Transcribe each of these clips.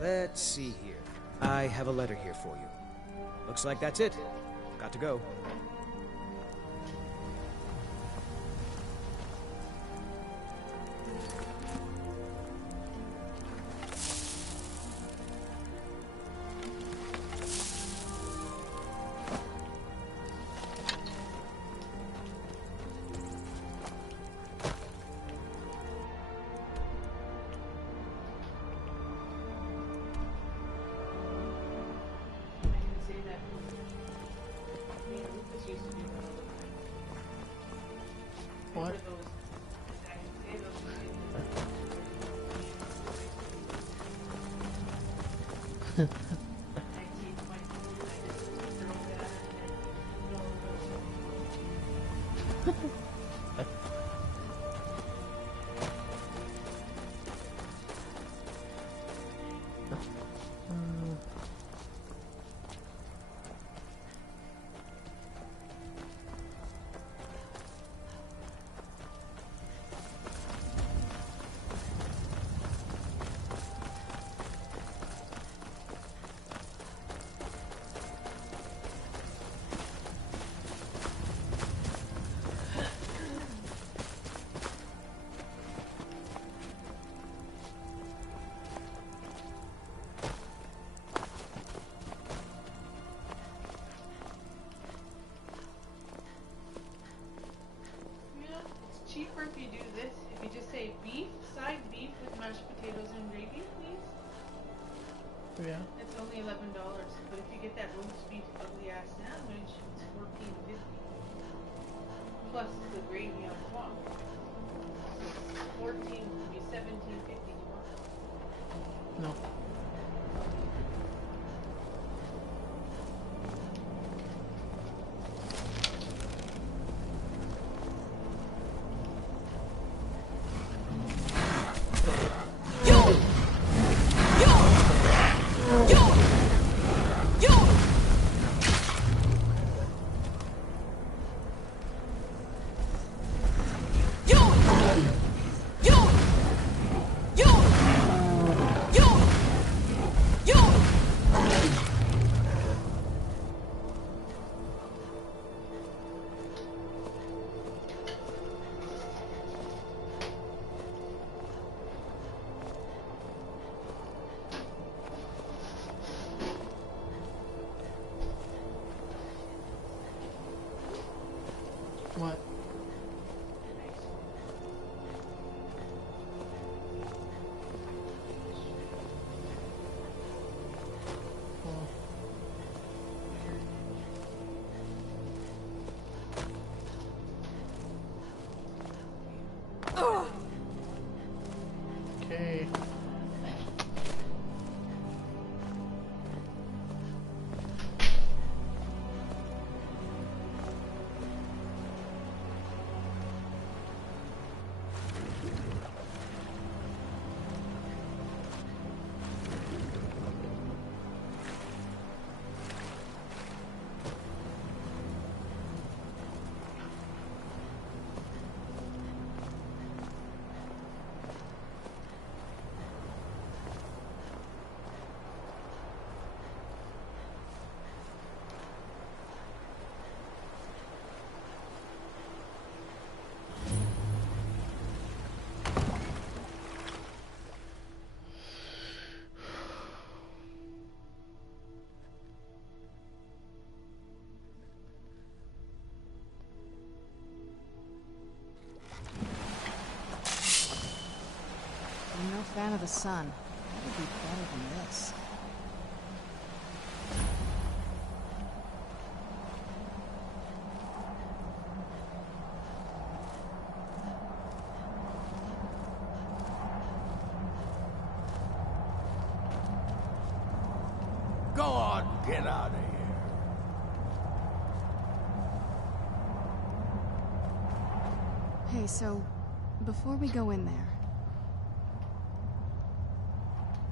Let's see here. I have a letter here for you. Looks like that's it. Got to go. What? Cheaper if you do this. If you just say beef, side beef with mashed potatoes and gravy, please. Yeah. It's only $11. But if you get that roast beef ugly ass sandwich, it's $14.50. Plus the gravy on top. So 14 would be $17.50 tomorrow. No. What? Okay. I'm no fan of the sun. That would be better than this. Go on, get out of here. Hey, so, before we go in there,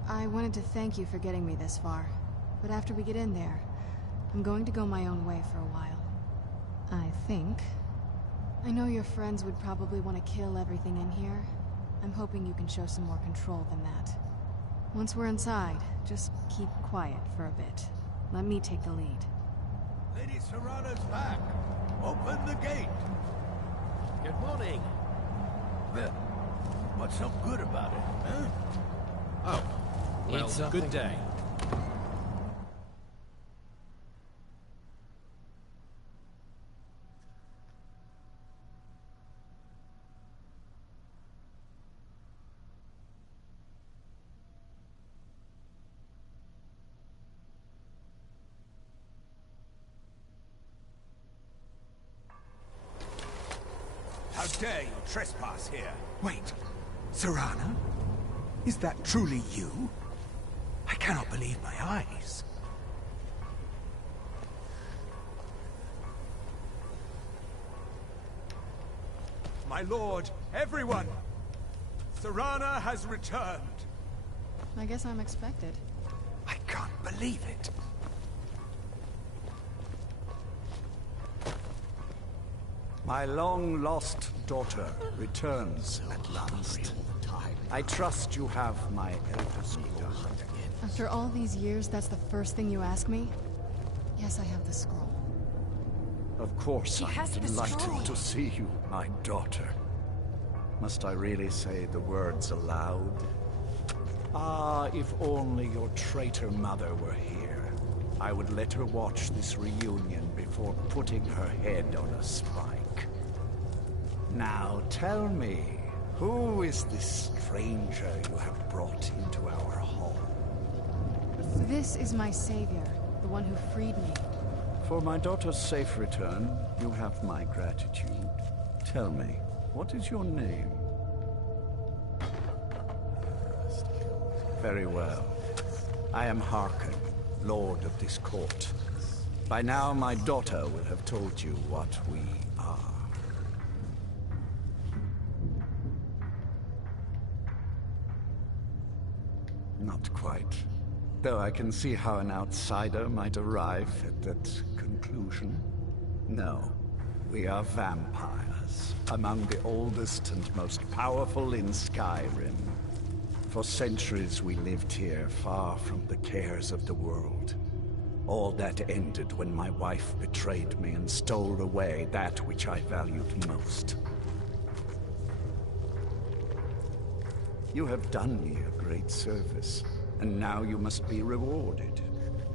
I wanted to thank you for getting me this far. But after we get in there, I'm going to go my own way for a while. I think. I know your friends would probably want to kill everything in here. I'm hoping you can show some more control than that. Once we're inside, just keep quiet for a bit. Let me take the lead. Lady Serrano's back. Open the gate. Good morning. Well, what's so good about it, huh? Oh, well, good day. How dare you trespass here? Wait, Serrano? Is that truly you? I cannot believe my eyes. My lord, everyone! Serrano has returned. I guess I'm expected. I can't believe it. My long-lost daughter returns at last. I trust you have my elder scroll. After all these years, that's the first thing you ask me? Yes, I have the scroll. Of course, I'm has the scroll. delighted to see you, my daughter. Must I really say the words aloud? Ah, if only your traitor mother were here. I would let her watch this reunion before putting her head on a spike. Now tell me, who is this stranger you have brought into our hall? This is my savior, the one who freed me. For my daughter's safe return, you have my gratitude. Tell me, what is your name? Very well. I am Harkon, Lord of this court. By now, my daughter will have told you what we are. Not quite. Though I can see how an outsider might arrive at that conclusion. No, we are vampires, among the oldest and most powerful in Skyrim. For centuries we lived here, far from the cares of the world. All that ended when my wife betrayed me and stole away that which I valued most. You have done me a great service, and now you must be rewarded.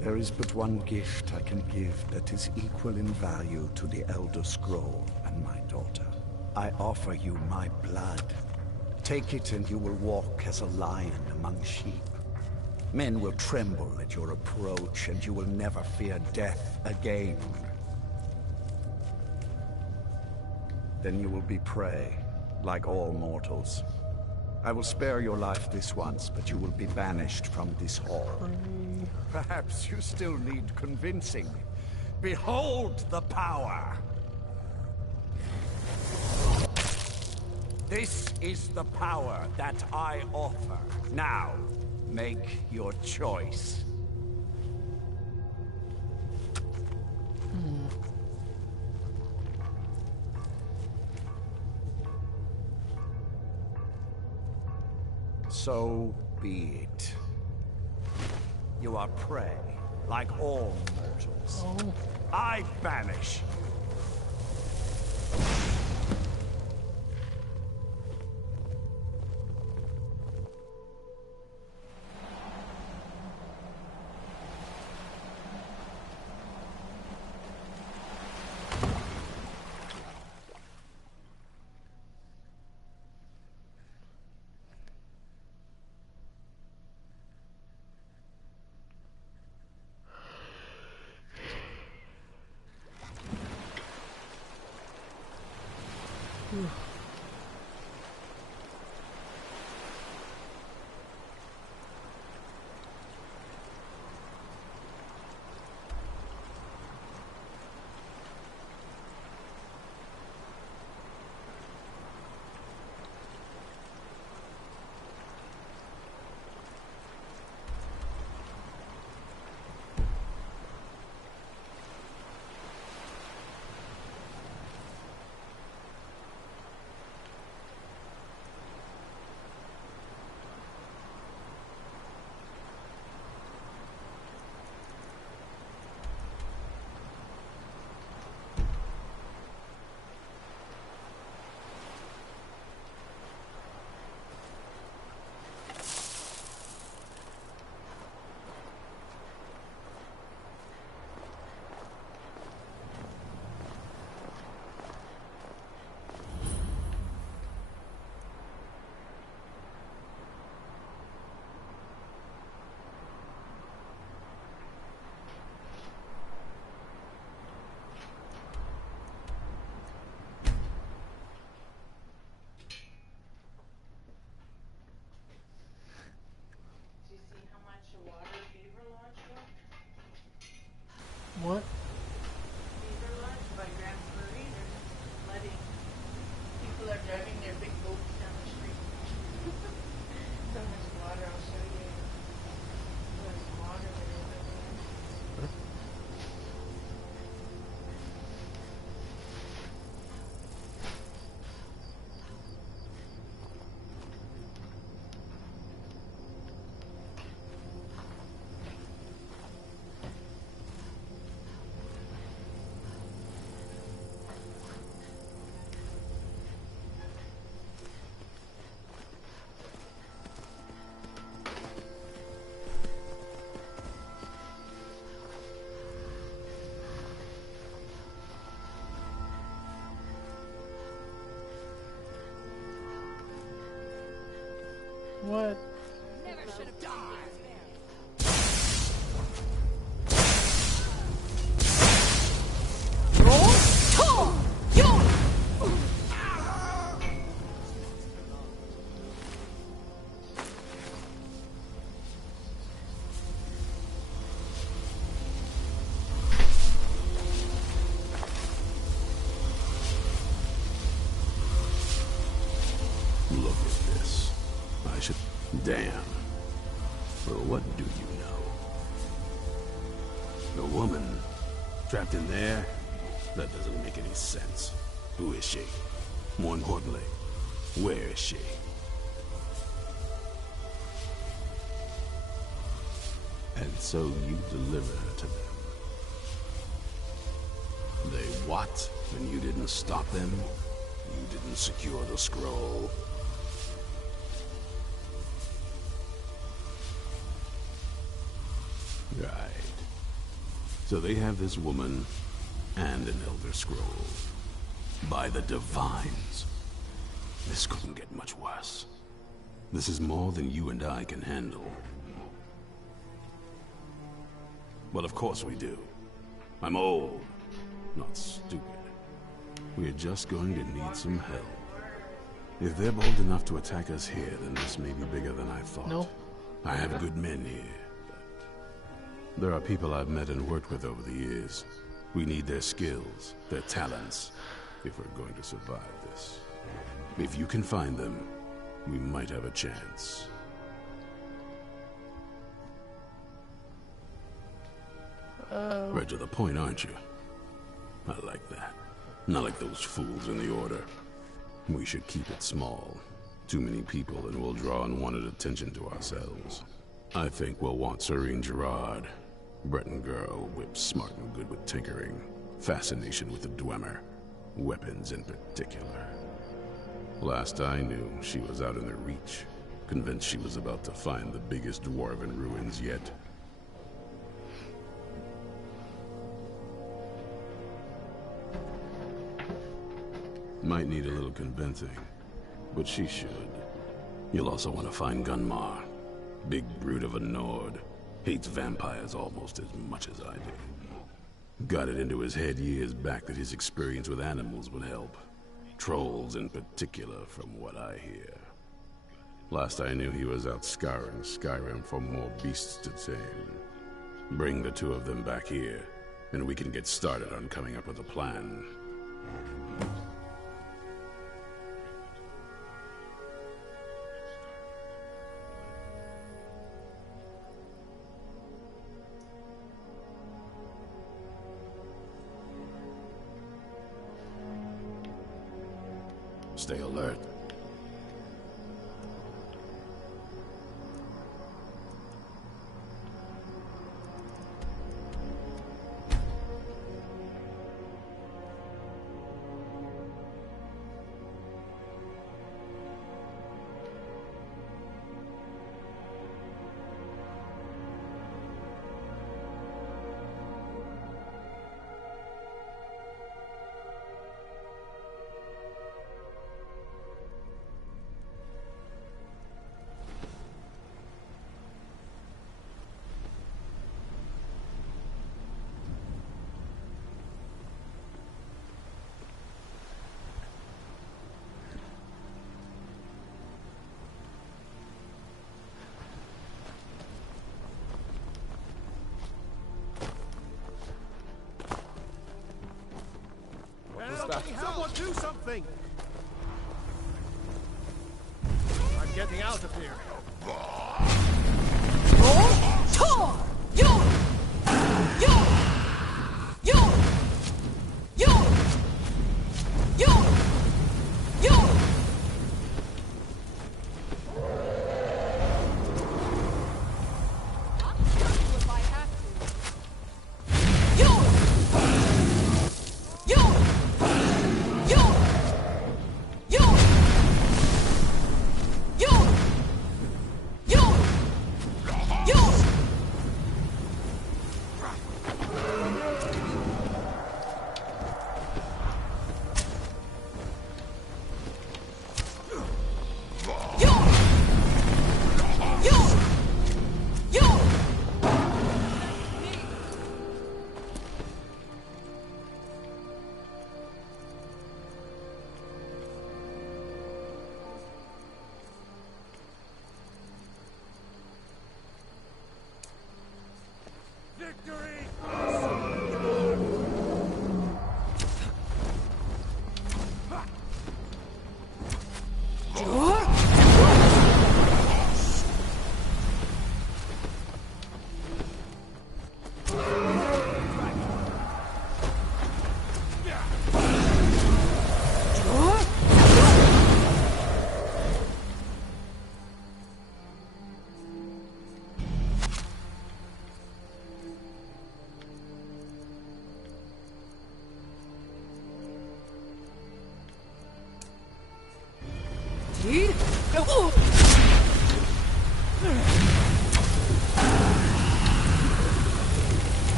There is but one gift I can give that is equal in value to the Elder Scroll and my daughter. I offer you my blood. Take it and you will walk as a lion among sheep. Men will tremble at your approach, and you will never fear death again. Then you will be prey, like all mortals. I will spare your life this once, but you will be banished from this hall. Perhaps you still need convincing. Behold the power! This is the power that I offer. Now, make your choice. So be it. You are prey, like all mortals. Oh. I banish. Damn. Well, what do you know? A woman trapped in there? That doesn't make any sense. Who is she? More importantly, where is she? And so you deliver her to them. They what? And you didn't stop them? You didn't secure the scroll? Right. So they have this woman and an Elder Scroll. By the Divines. This couldn't get much worse. This is more than you and I can handle. Well, of course we do. I'm old, not stupid. We're just going to need some help. If they're bold enough to attack us here, then this may be bigger than I thought. No. I have good men here, but there are people I've met and worked with over the years. We need their skills, their talents, if we're going to survive this. If you can find them, we might have a chance. Right to the point, aren't you? I like that. Not like those fools in the Order. We should keep it small. Too many people and we'll draw unwanted attention to ourselves. I think we'll want Serene Gerard. Breton girl, whip smart and good with tinkering. Fascination with the Dwemer. Weapons in particular. Last I knew, she was out in the Reach. Convinced she was about to find the biggest dwarven ruins yet. Might need a little convincing, but she should. You'll also want to find Gunmar. Big brute of a Nord. Hates vampires almost as much as I do. Got it into his head years back that his experience with animals would help. Trolls in particular, from what I hear. Last I knew, he was out scouring Skyrim for more beasts to tame. Bring the two of them back here, and we can get started on coming up with a plan. Stay alert. Someone do something! I'm getting out of here.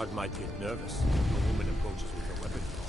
guard might get nervous. A woman approaches with a weapon drawn.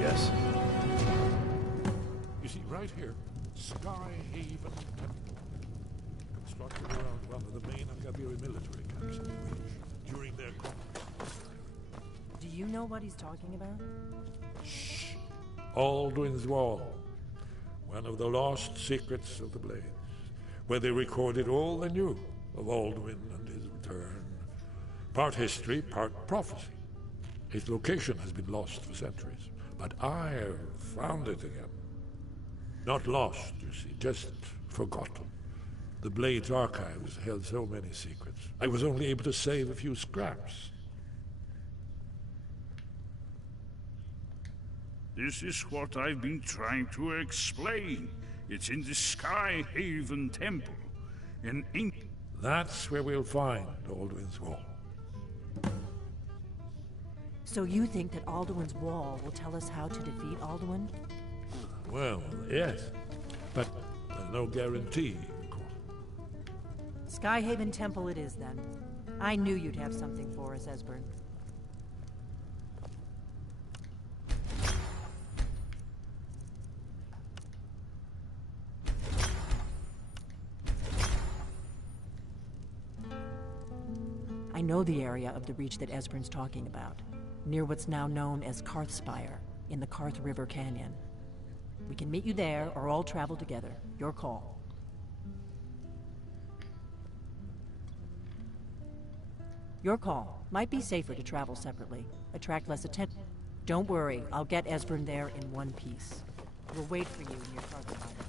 Yes. You see, right here, Sky Haven Temple. Constructed around one of the main Angabiri military camps in the region during their conquest. Do you know what he's talking about? Shh. Alduin's Wall. One of the lost secrets of the Blades, where they recorded all they knew of Alduin and his return. Part history, part prophecy. Its location has been lost for centuries, but I have found it again. Not lost, you see, just forgotten. The Blades archives held so many secrets. I was only able to save a few scraps. This is what I've been trying to explain. It's in the Sky Haven Temple. That's where we'll find Alduin's Wall. So you think that Alduin's Wall will tell us how to defeat Alduin? Well, yes. But there's no guarantee, of course. Skyhaven Temple it is, then. I knew you'd have something for us, Esbern. I know the area of the Reach that Esbern's talking about, near what's now known as Karthspire, in the Karth River Canyon. We can meet you there, or all travel together. Your call. Your call. Might be safer to travel separately. Attract less attention. Don't worry, I'll get Esbern there in one piece. We'll wait for you near Karthspire.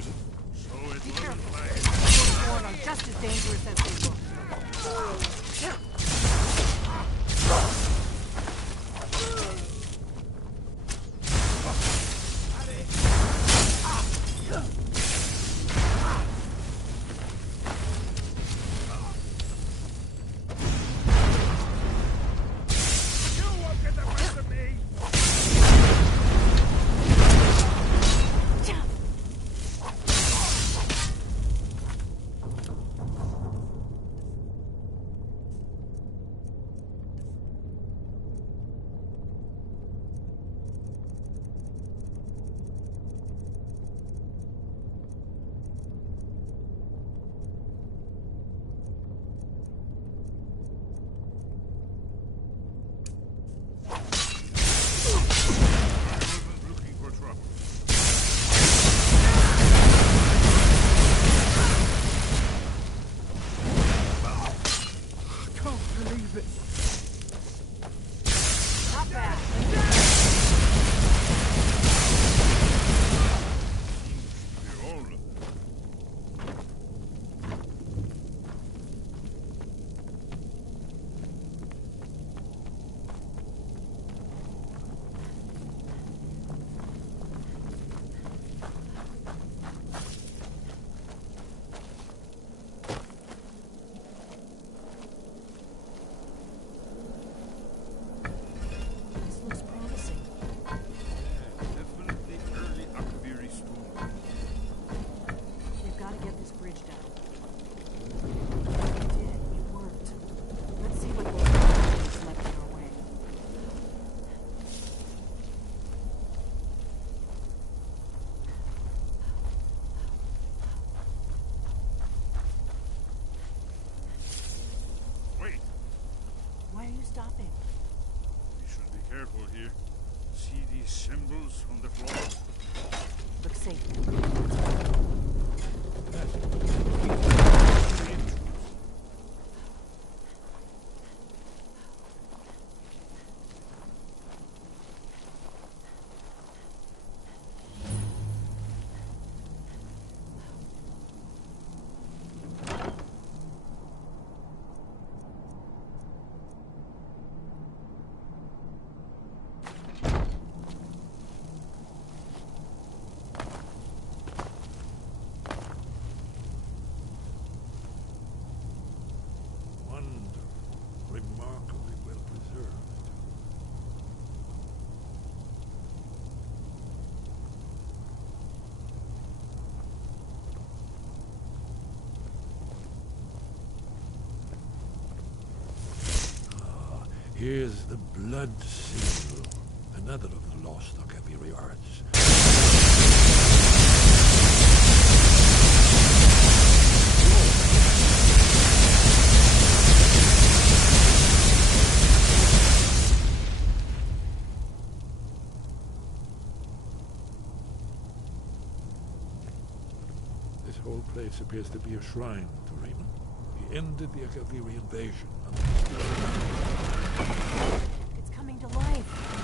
frozen. So it Be wasn't careful. like... Born are just as dangerous as they look. Looking for trouble. Can't believe it. Not bad. They're all... This looks promising. Definitely early Akaviri school. We've got to get this bridge down. We did. It worked. Let's see what those left in our way. Wait, Why are you stopping? we should be careful here. See these symbols on the floor? Look safe. Wonderful, remarkably well preserved. Ah, here's the blood seal, another of the lost Akaviri arts. This whole place appears to be a shrine to Raymond. He ended the Akaviri invasion. It's coming to life.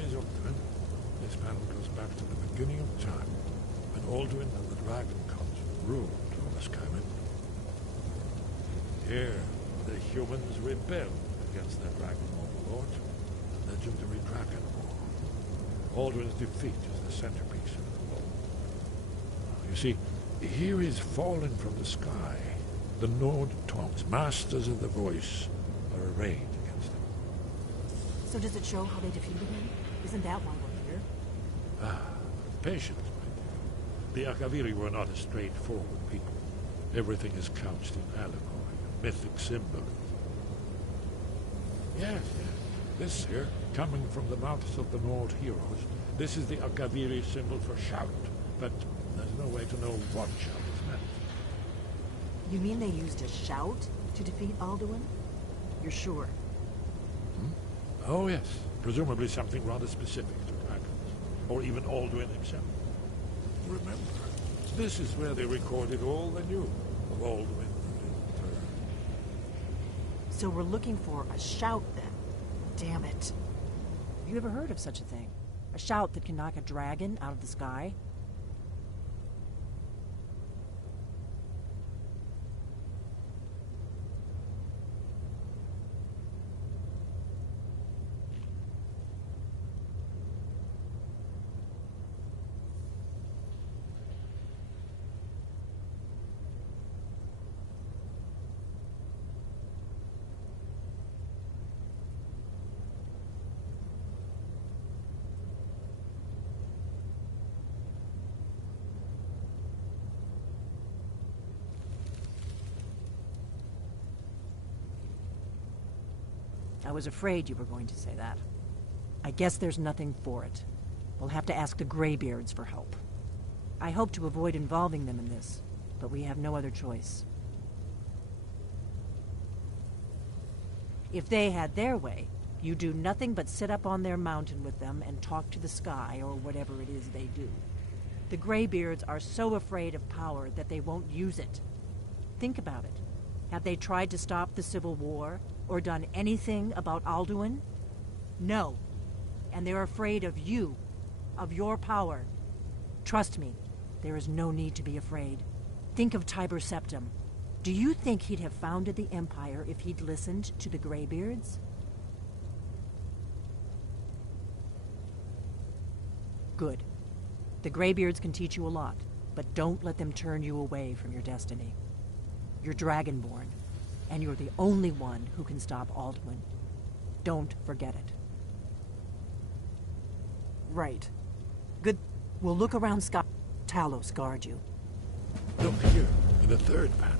is Alduin, this panel goes back to the beginning of time, when Alduin and the Dragon Cult ruled over Skyrim. Here, the humans rebelled against their dragon overlord, the legendary Dragon War. Alduin's defeat is the centerpiece of the war. You see, here is fallen from the sky. The Nord Tongs, masters of the voice, are arrayed against him. So does it show how they defeated him? Isn't that why we're here? Patience, my dear. The Akaviri were not a straightforward people. Everything is couched in allegory and mythic symbolism. Yes. This here, coming from the mouths of the Nord heroes, this is the Akaviri symbol for shout, but there's no way to know what shout is meant. You mean they used a shout to defeat Alduin? You're sure? Oh yes, presumably something rather specific to dragons, or even Alduin himself. Remember, this is where they recorded all they knew of Alduin and his return. So we're looking for a shout then. Damn it. Have you ever heard of such a thing? A shout that can knock a dragon out of the sky? I was afraid you were going to say that. I guess there's nothing for it. We'll have to ask the Greybeards for help. I hope to avoid involving them in this, but we have no other choice. If they had their way, you do nothing but sit up on their mountain with them and talk to the sky or whatever it is they do. The Greybeards are so afraid of power that they won't use it. Think about it. Have they tried to stop the Civil War or done anything about Alduin? No. And they're afraid of you, of your power. Trust me, there is no need to be afraid. Think of Tiber Septim. Do you think he'd have founded the Empire if he'd listened to the Greybeards? Good. The Greybeards can teach you a lot, but don't let them turn you away from your destiny. You're Dragonborn, and you're the only one who can stop Alduin. Don't forget it. Right. Good. We'll look around Sky. Talos guard you. Look here, in the third panel.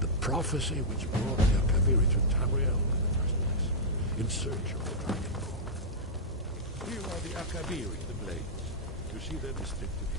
The prophecy which brought the Akaviri to Tamriel in the first place, in search of the Dragon Core. Here are the Akaviri, the blades. You see their distinctive edge.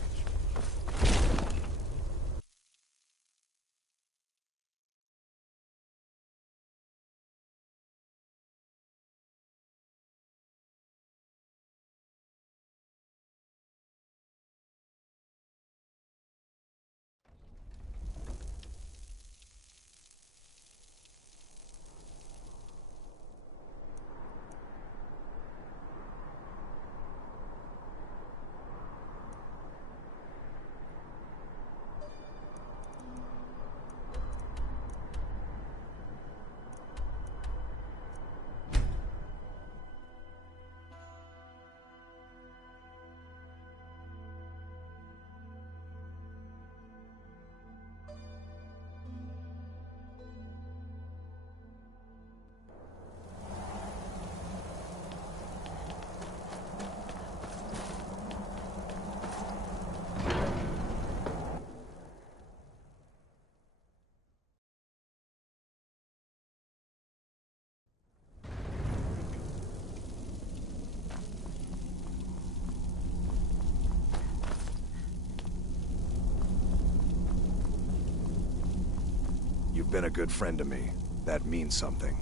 You've been a good friend to me. That means something.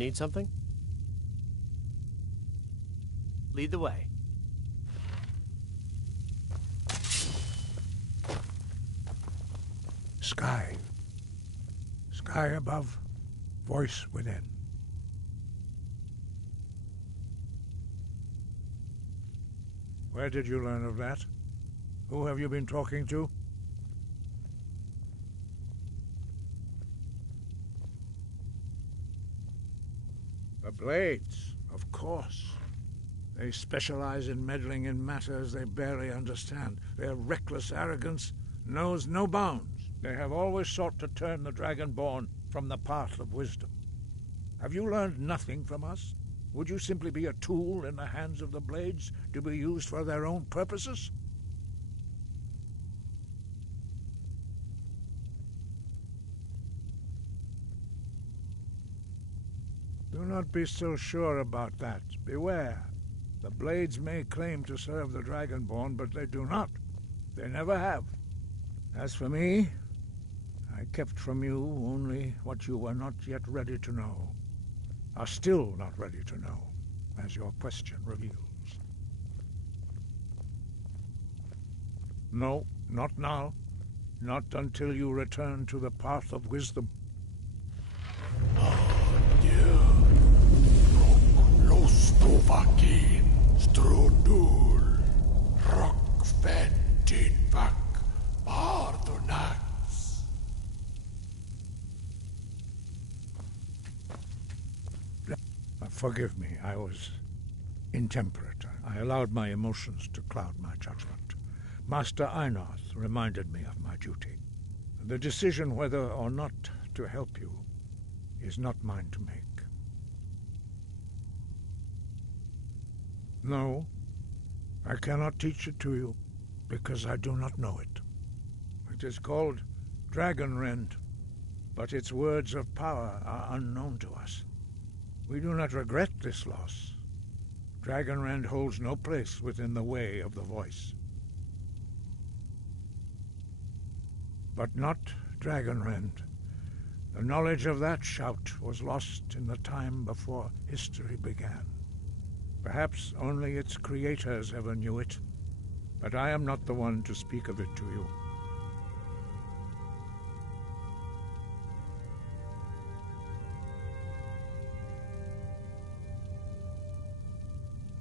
Need something? Lead the way. Sky. Sky above, voice within. Where did you learn of that? Who have you been talking to? The Blades, of course. They specialize in meddling in matters they barely understand. Their reckless arrogance knows no bounds. They have always sought to turn the Dragonborn from the path of wisdom. Have you learned nothing from us? Would you simply be a tool in the hands of the Blades to be used for their own purposes? Do not be so sure about that. Beware. The Blades may claim to serve the Dragonborn, but they do not. They never have. As for me, I kept from you only what you were not yet ready to know. Are still not ready to know, as your question reveals. No, not now. Not until you return to the path of wisdom. Lostovakin, Strudul, Rockfettin Vak, Bardonax. Forgive me, I was intemperate. I allowed my emotions to cloud my judgment. Master Einarth reminded me of my duty. The decision whether or not to help you is not mine to make. No, I cannot teach it to you, because I do not know it. It is called Dragonrend, but its words of power are unknown to us. We do not regret this loss. Dragonrend holds no place within the way of the voice. But not Dragonrend. The knowledge of that shout was lost in the time before history began. Perhaps only its creators ever knew it, but I am not the one to speak of it to you.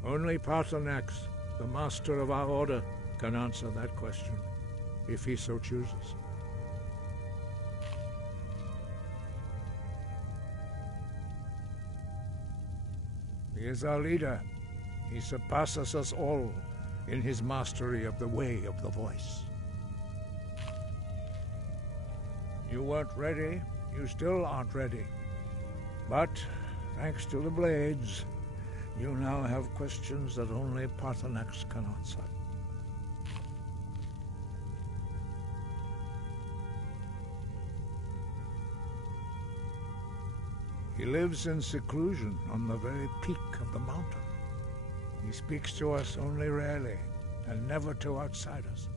Only Paarthurnax, the master of our order, can answer that question, if he so chooses. He is our leader. He surpasses us all in his mastery of the way of the voice. You weren't ready. You still aren't ready. But, thanks to the Blades, you now have questions that only Paarthurnax can answer. He lives in seclusion on the very peak of the mountain. He speaks to us only rarely, and never to outsiders.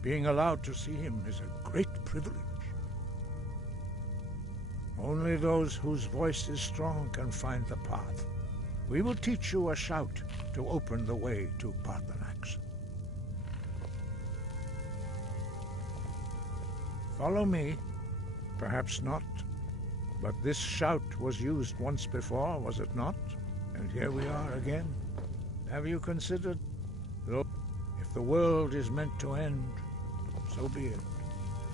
Being allowed to see him is a great privilege. Only those whose voice is strong can find the path. We will teach you a shout to open the way to Paarthurnax. Follow me. Perhaps not. But this shout was used once before, was it not? And here we are again. Have you considered? Though, if the world is meant to end, so be it.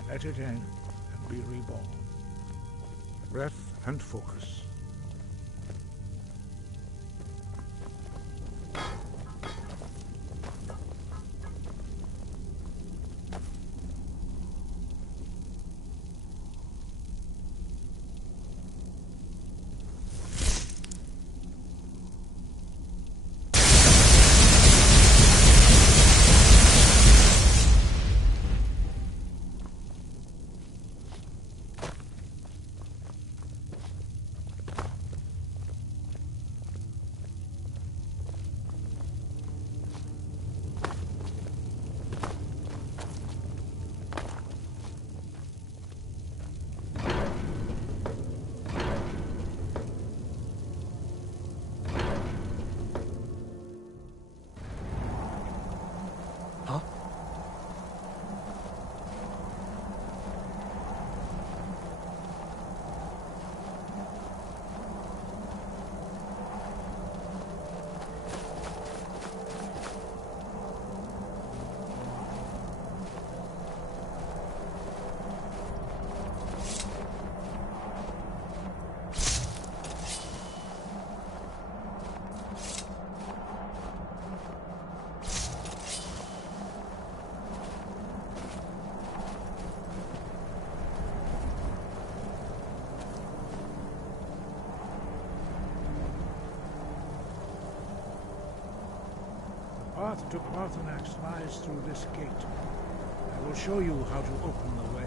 Let it end and be reborn. Breath and focus. path to Parthenax lies through this gate. I will show you how to open the way.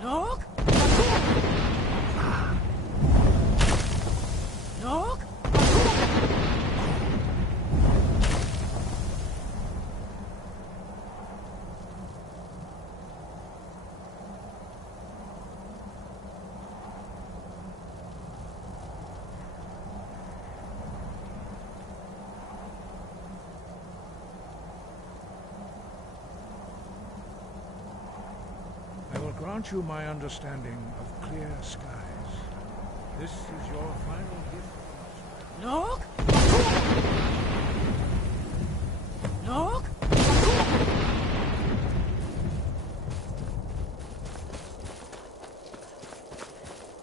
Look! Look! I will grant you my understanding of clear skies. This is your final gift. Look! Look!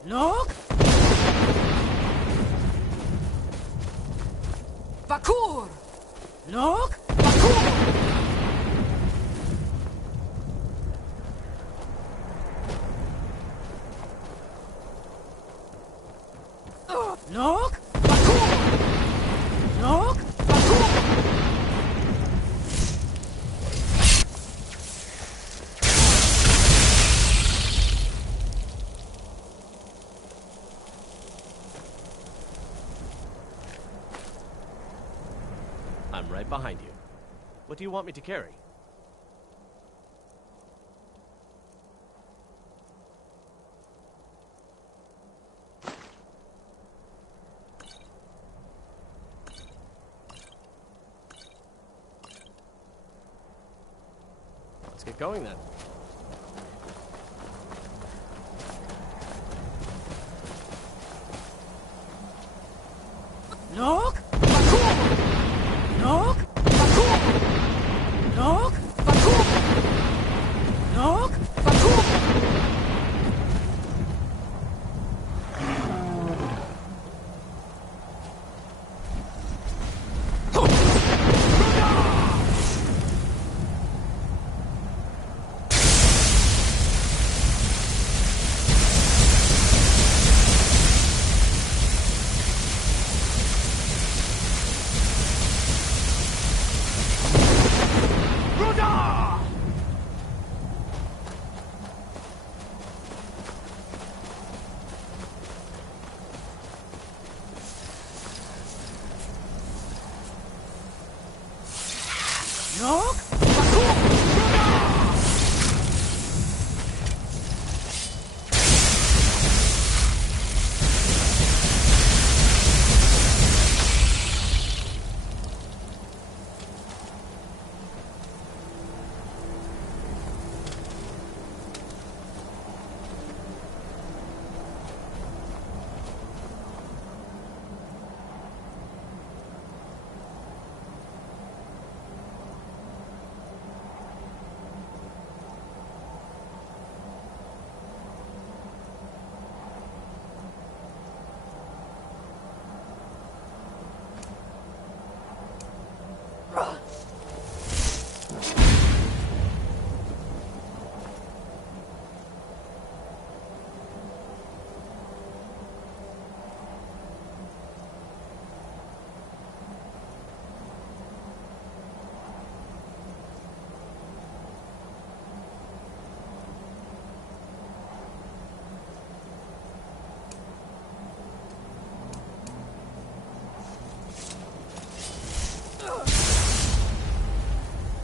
Look! Vakur! Look! Vakur! Look! Vakur! Look! Vakur! I'm right behind you. What do you want me to carry? Let's get going then. Look! Vakur! Look! Vakur! Look! Vakur! Look! Vakur! Look!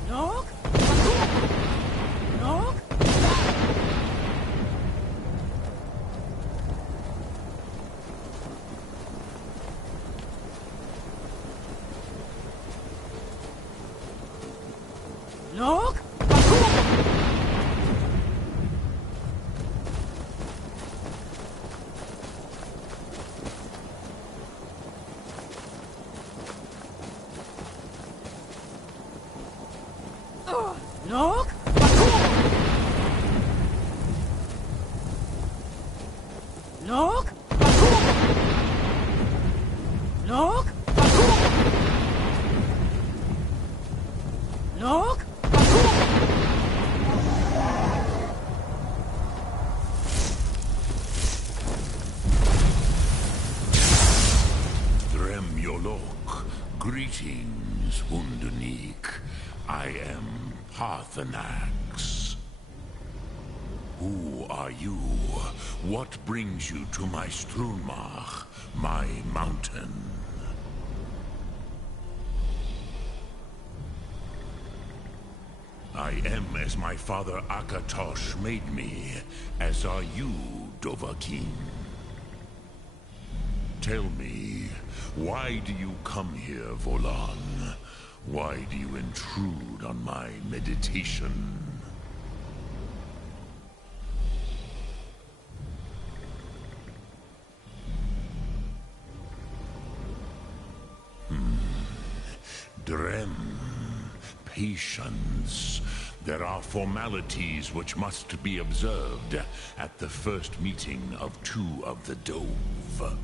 Look! Look! Look! Look! Look! Look! Look! Dremyolok, greetings, Undunik. I am Parthenax. Who are you? What brings you to my Strunmach, my mountain? I am as my father Akatosh made me, as are you, Dovahkiin. Tell me, why do you come here, Volan? Why do you intrude on my meditation? Drem. Patience. There are formalities which must be observed at the first meeting of two of the Dove.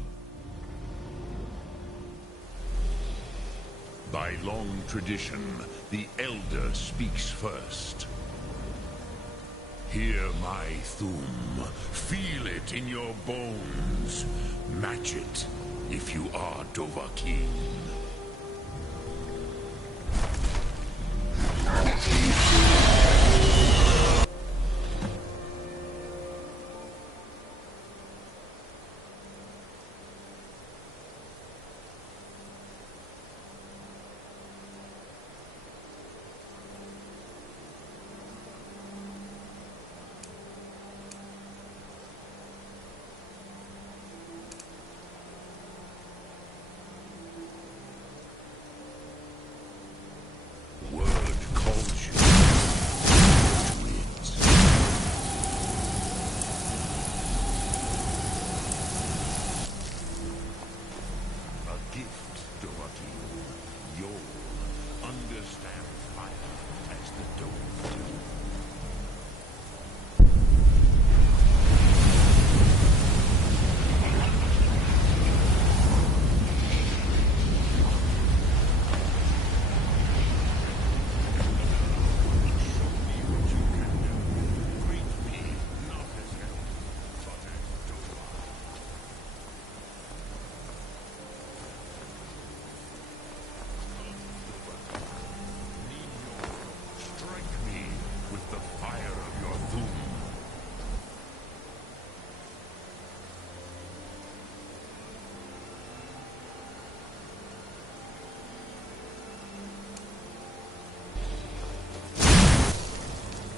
By long tradition, the Elder speaks first. Hear my Thum. Feel it in your bones. Match it if you are Dovahkiin.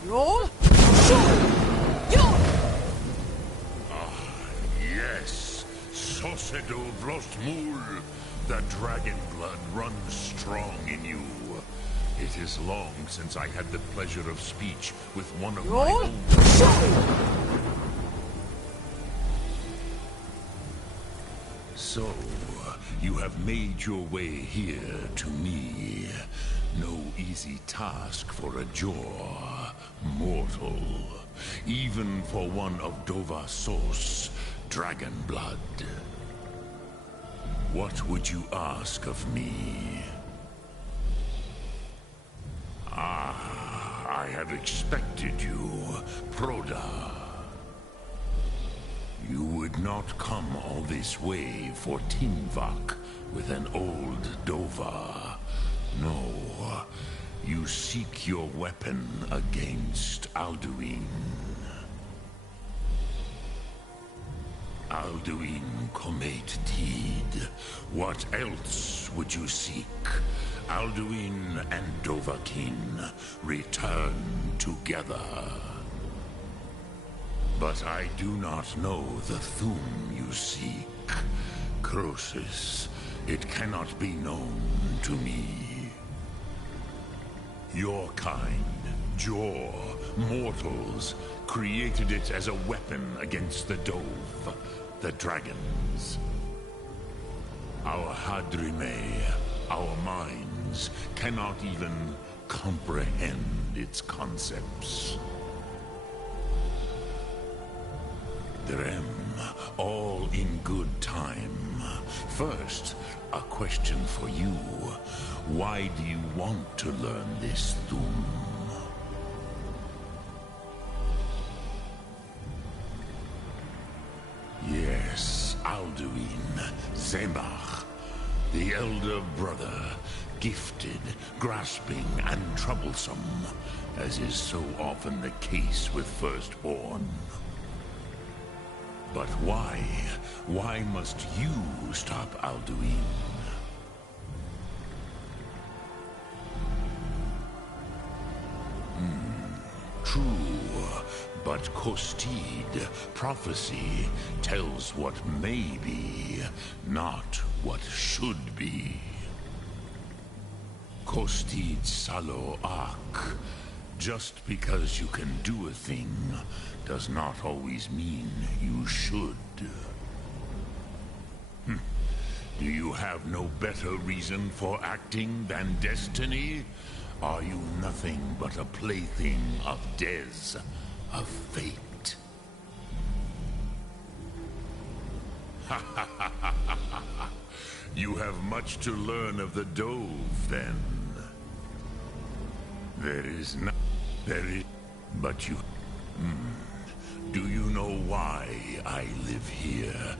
Roll! Shoot! Yo! Yes, Sosedo Vrostmul. The dragon blood runs strong in you. It is long since I had the pleasure of speech with one of my Roll! own. So, you have made your way here to me. No easy task for a Jor, mortal. Even for one of Dovahsos, dragon blood. What would you ask of me? I had expected you, Proda. You would not come all this way for Tinvak with an old Dova. No, you seek your weapon against Alduin. Alduin Comet Tid. What else would you seek? Alduin and Dovahkiin return together. But I do not know the Thum you seek. Croesus, it cannot be known to me. Your kind, Jor, mortals, created it as a weapon against the Dove, the dragons. Our Hadrime, our minds, cannot even comprehend its concepts. Drem, all in good time. First, a question for you. Why do you want to learn this Thum? Yes, Alduin, Zemach, the elder brother, gifted, grasping, and troublesome, as is so often the case with firstborn. But why? Why must you stop Alduin? True, but Kostid, prophecy, tells what may be, not what should be. Kostid Salo Ak. Just because you can do a thing does not always mean you should. Do you have no better reason for acting than destiny? Are you nothing but a plaything of Dez, of fate? You have much to learn of the Dove, then. There is no... There is... But you... Do you know why I live here?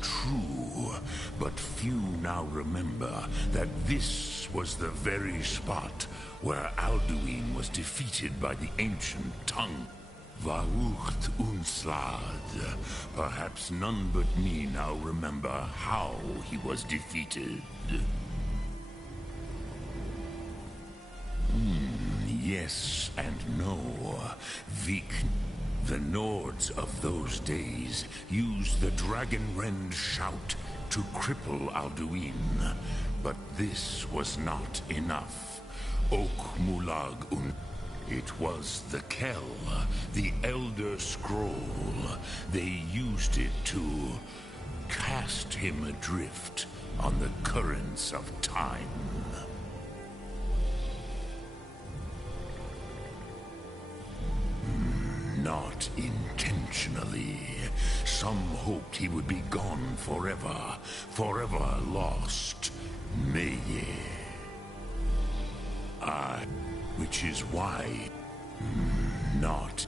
True, but few now remember that this was the very spot where Alduin was defeated by the ancient tongue. Varucht Unslad. Perhaps none but me now remember how he was defeated. Yes and no. The Nords of those days used the Dragonrend shout to cripple Alduin. But this was not enough. Ok Mulag It was the Kell, the Elder Scroll. They used it to cast him adrift on the currents of time. Not intentionally. Some hoped he would be gone forever, forever lost. Meye. Which is why... Not...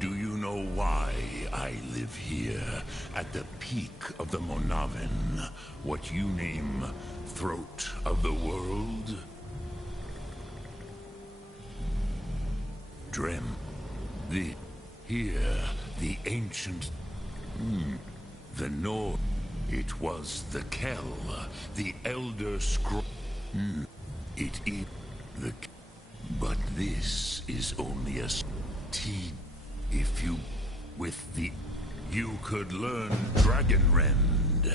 Do you know why I live here, at the peak of the Monaven, what you name Throat of the World? Drem. Here, the ancient... The Nord... It was the Kell, the Elder Scroll... It is... the... But this is only a... If you... With the... You could learn Dragonrend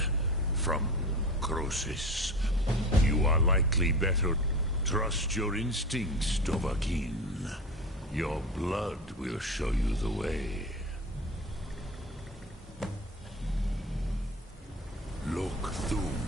from Crosis. You are likely better... Trust your instincts, Dovahkiin. Your blood will show you the way. Lok Thum.